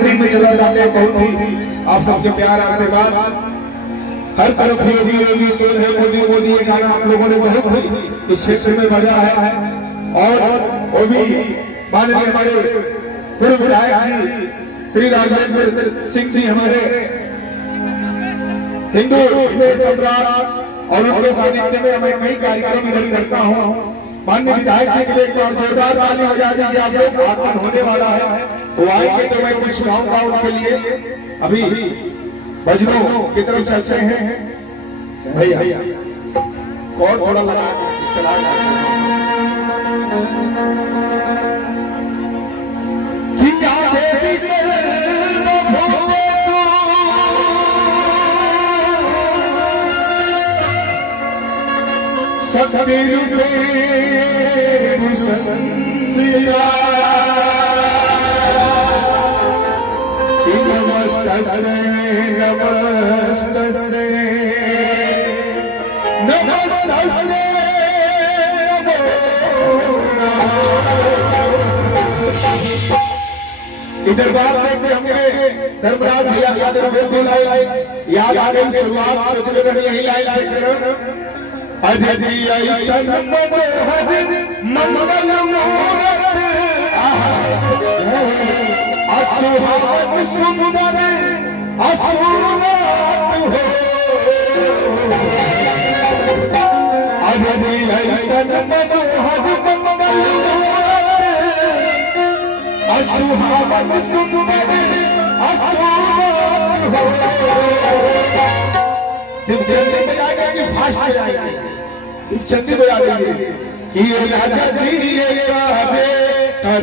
मंदिर में चला जाते हैं। बहुत ही आप सबसे प्यार आशीर्वाद, हर तरफ योगी योगी सोच है, मोदी मोदी ये गाना आप लोगों ने बहुत ही इस क्षेत्र में बजा है। और वो भी माननीय हमारे पूर्व विधायक जी श्री राघवेंद्र सिंह जी, हमारे हिंदू सम्राट, और उनके सानिध्य में मैं कई कार्यक्रम इधर करता हूँ। माननीय विधायक जी के लिए एक बार जोरदार ताली हो जा दीजिए। आप लोग आगमन होने वाला है, वो आएंगे तो मैं कुछ गाऊंगा उनके लिए। अभी भजनों की तरफ चलते हैं भैया, और थोड़ा लगा चला सतरूपे संतिया नमस्तस्यै नमस्तस्यै नमस्तस्यै इधर बात करते होंगे धर्मराज भैया याद रखो, लाइन याद आ गई। शुरुआत सोचने चलिए यही लाइन से अधि ऐसन मनोहर मंगल मूरत असुहाग सुंदर असुरात हो। अधि ऐसन मनोहर मंगल मूरत असुहाग सुंदर असुरात हो। दिवचर्या में जाएगा कि भाषा जाएगी, दिवचर्या में जाएगी कि राजा जी का बेटा